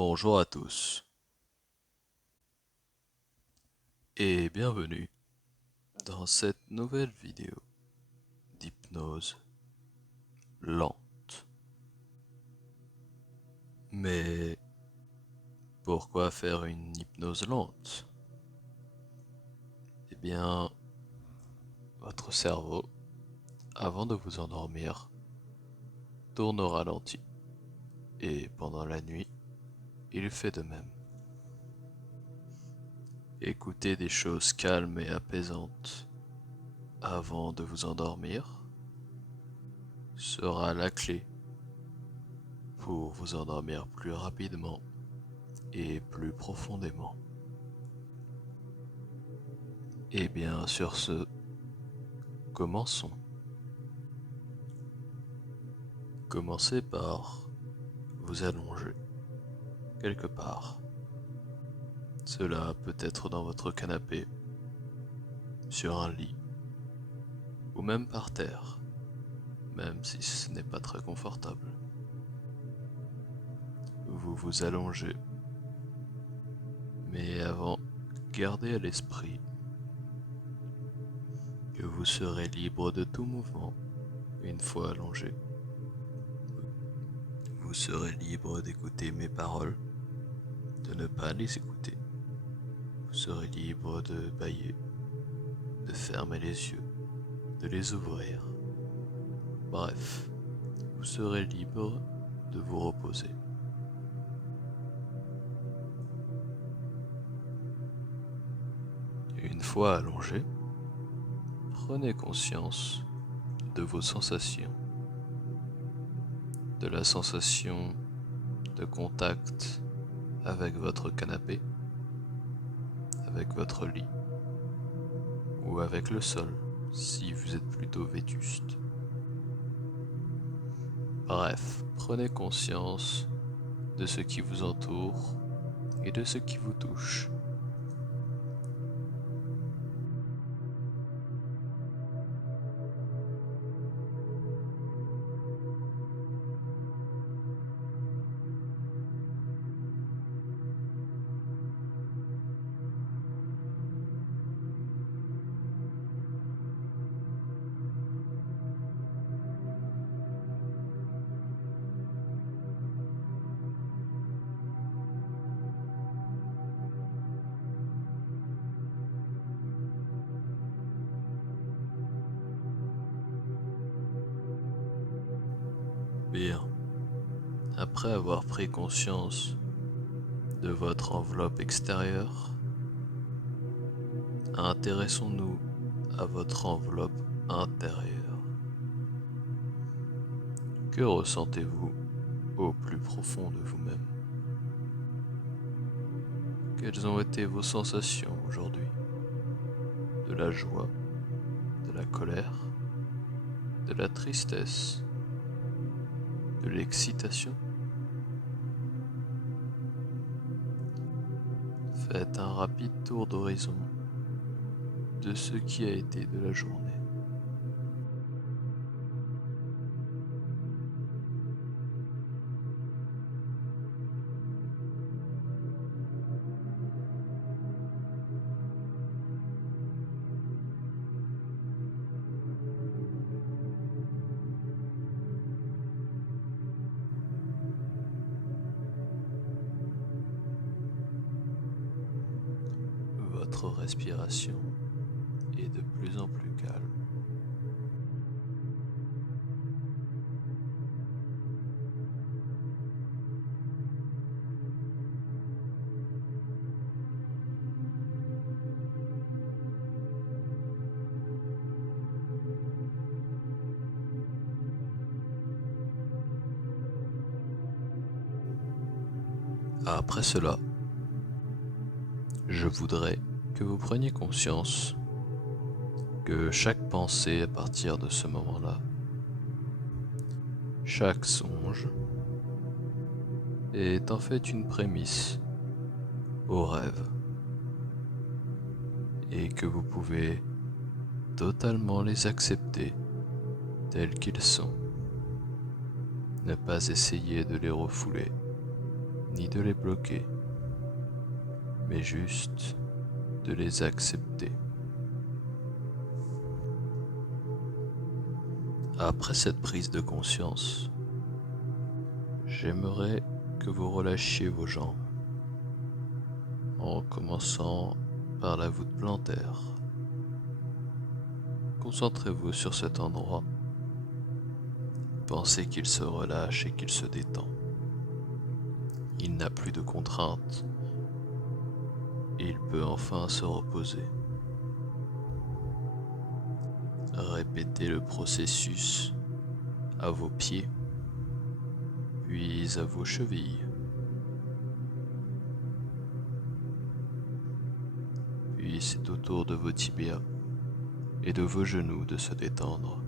Bonjour à tous et bienvenue dans cette nouvelle vidéo d'hypnose lente. Mais pourquoi faire une hypnose lente? Eh bien, votre cerveau, avant de vous endormir, tourne au ralenti et pendant la nuit, il fait de même. Écoutez des choses calmes et apaisantes avant de vous endormir sera la clé pour vous endormir plus rapidement et plus profondément. Et bien sur ce, commençons. Commencez par vous allonger quelque part. Cela peut être dans votre canapé, sur un lit, ou même par terre, même si ce n'est pas très confortable. Vous vous allongez, mais avant, gardez à l'esprit que vous serez libre de tout mouvement une fois allongé. Vous serez libre d'écouter mes paroles, de ne pas les écouter. Vous serez libre de bâiller, de fermer les yeux, de les ouvrir. Bref, vous serez libre de vous reposer. Une fois allongé, prenez conscience de vos sensations, de la sensation de contact avec votre canapé, avec votre lit ou avec le sol si vous êtes plutôt vétuste. Bref, prenez conscience de ce qui vous entoure et de ce qui vous touche. Bien, après avoir pris conscience de votre enveloppe extérieure, intéressons-nous à votre enveloppe intérieure. Que ressentez-vous au plus profond de vous-même? Quelles ont été vos sensations aujourd'hui? De la joie, de la colère, de la tristesse, de l'excitation? Faites un rapide tour d'horizon de ce qui a été de la journée. Votre respiration est de plus en plus calme. Après cela, je voudrais que vous preniez conscience que chaque pensée à partir de ce moment-là, chaque songe, est en fait une prémisse au rêve et que vous pouvez totalement les accepter tels qu'ils sont. Ne pas essayer de les refouler, ni de les bloquer, mais juste de les accepter. Après cette prise de conscience, j'aimerais que vous relâchiez vos jambes en commençant par la voûte plantaire. Concentrez-vous sur cet endroit. Pensez qu'il se relâche et qu'il se détend. Il n'a plus de contraintes. Il peut enfin se reposer. Répétez le processus à vos pieds, puis à vos chevilles, puis c'est au tour de vos tibias et de vos genoux de se détendre,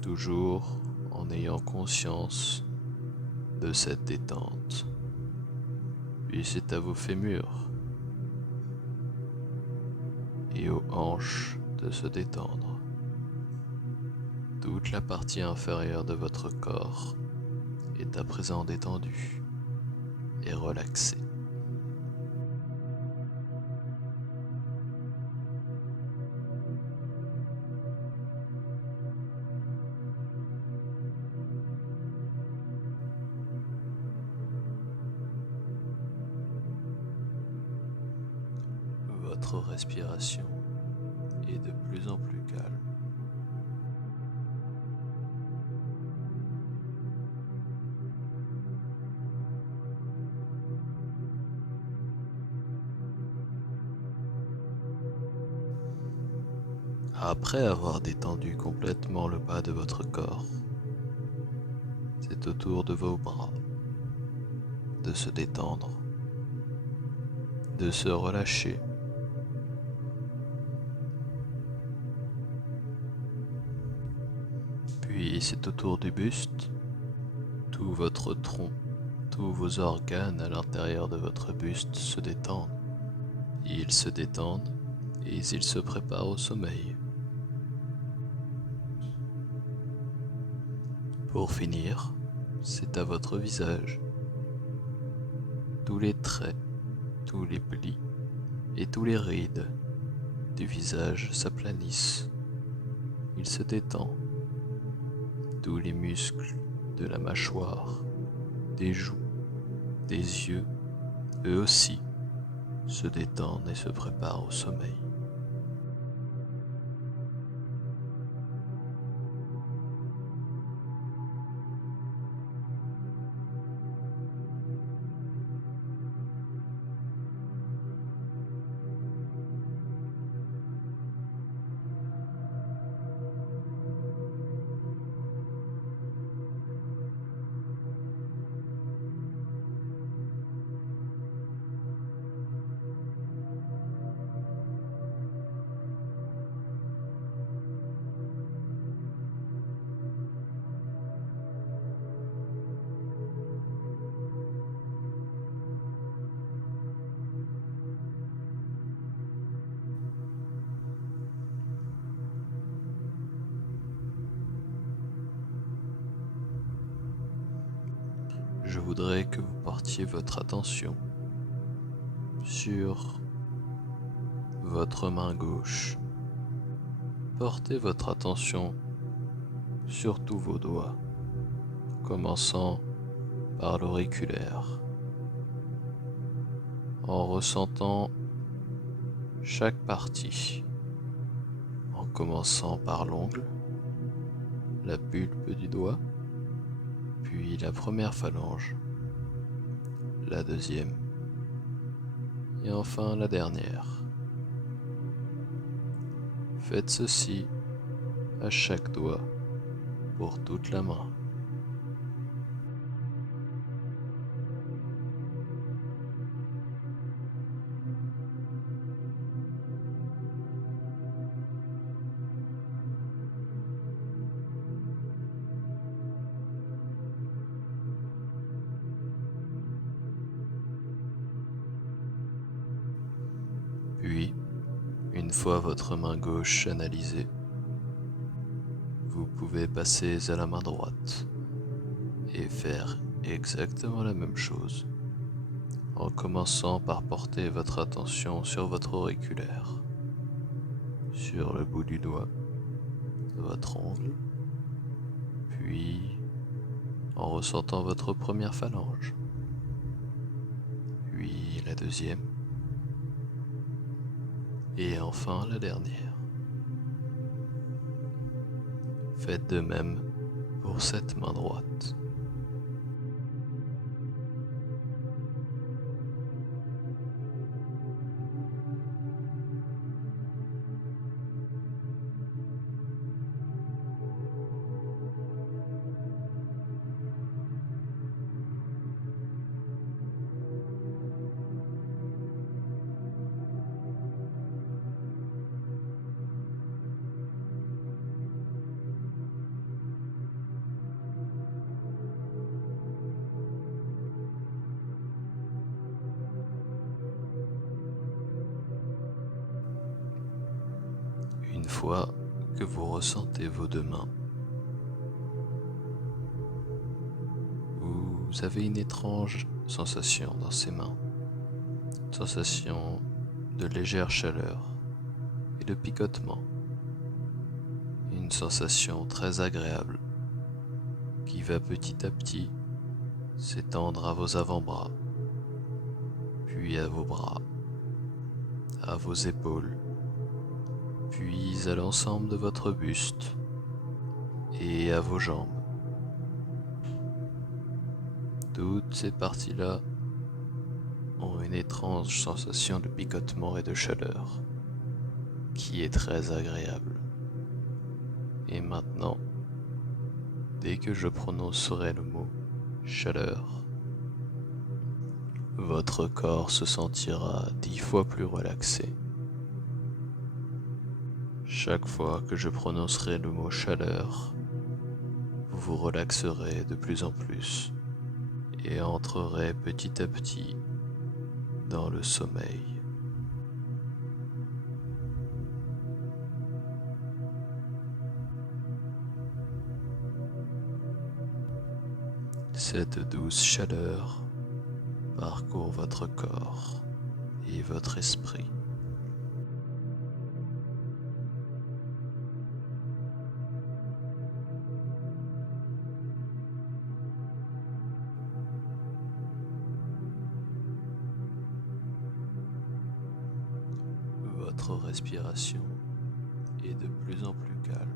toujours en ayant conscience de cette détente. Puis c'est à vos fémurs et aux hanches de se détendre. Toute la partie inférieure de votre corps est à présent détendue et relaxée. Votre respiration est de plus en plus calme. Après avoir détendu complètement le bas de votre corps, c'est au tour de vos bras de se détendre, de se relâcher. Puis c'est au tour du buste, tout votre tronc, tous vos organes à l'intérieur de votre buste se détendent. Ils se détendent et ils se préparent au sommeil. Pour finir, c'est à votre visage. Tous les traits, tous les plis et tous les rides du visage s'aplanissent. Il se détend. Tous les muscles de la mâchoire, des joues, des yeux, eux aussi, se détendent et se préparent au sommeil. Je voudrais que vous portiez votre attention sur votre main gauche. Portez votre attention sur tous vos doigts, commençant par l'auriculaire, en ressentant chaque partie, en commençant par l'ongle, la pulpe du doigt, puis la première phalange, la deuxième, et enfin la dernière. Faites ceci à chaque doigt pour toute la main. Puis, une fois votre main gauche analysée, vous pouvez passer à la main droite et faire exactement la même chose, en commençant par porter votre attention sur votre auriculaire, sur le bout du doigt, votre ongle, puis en ressentant votre première phalange, puis la deuxième, et enfin la dernière. Faites de même pour cette main droite. Une fois que vous ressentez vos deux mains, vous avez une étrange sensation dans ces mains, sensation de légère chaleur et de picotement, une sensation très agréable qui va petit à petit s'étendre à vos avant-bras, puis à vos bras, à vos épaules, puis à l'ensemble de votre buste et à vos jambes. Toutes ces parties-là ont une étrange sensation de picotement et de chaleur qui est très agréable. Et maintenant, dès que je prononcerai le mot chaleur, votre corps se sentira 10 fois plus relaxé. Chaque fois que je prononcerai le mot chaleur, vous vous relaxerez de plus en plus et entrerez petit à petit dans le sommeil. Cette douce chaleur parcourt votre corps et votre esprit. Votre respiration est de plus en plus calme.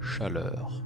Chaleur.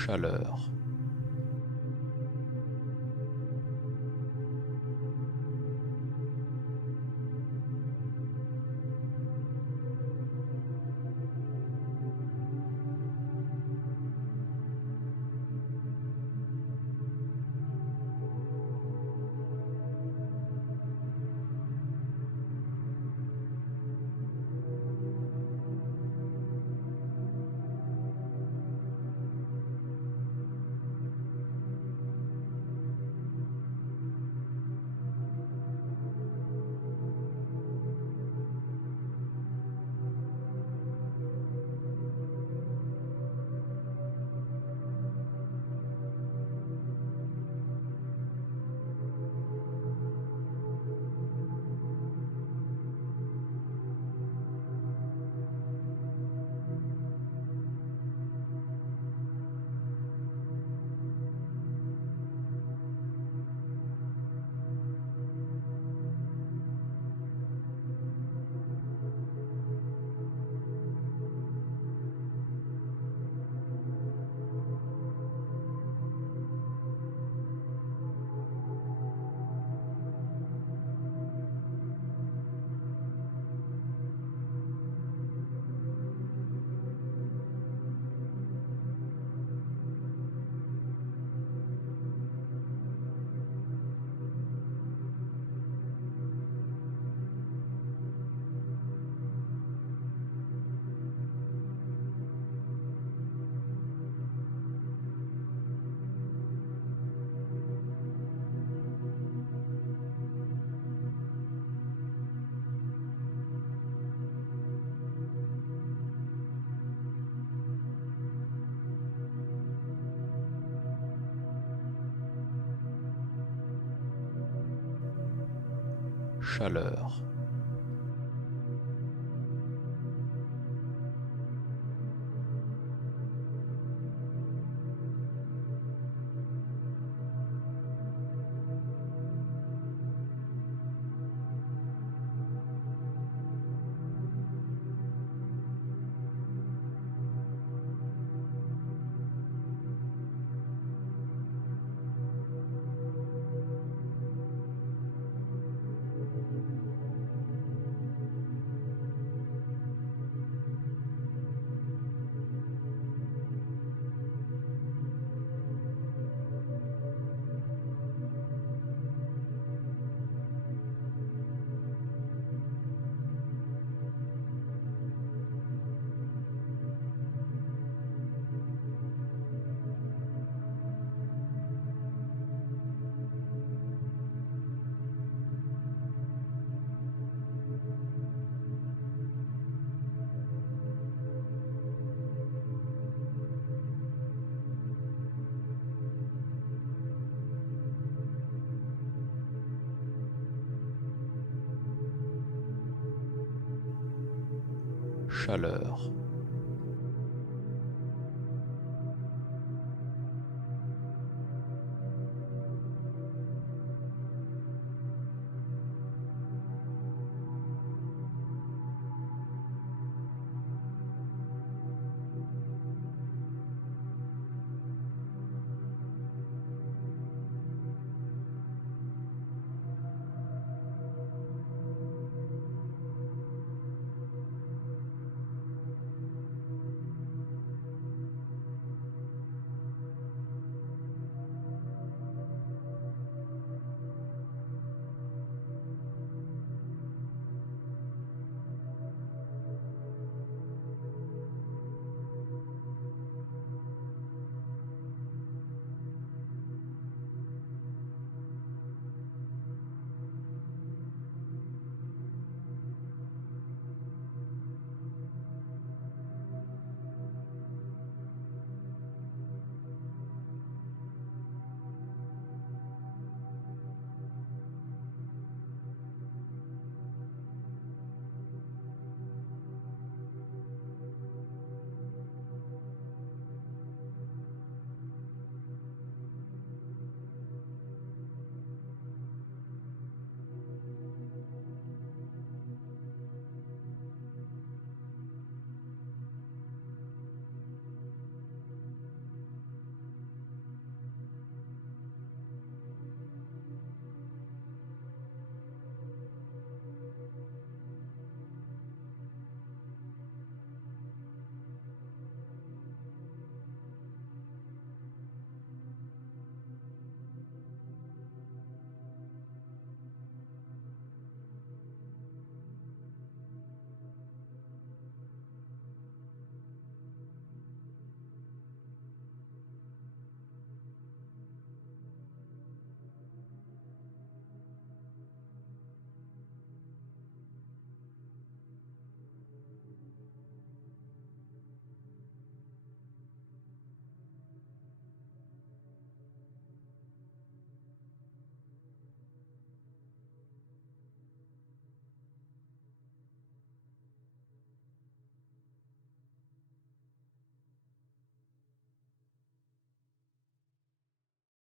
chaleur, chaleur, chaleur.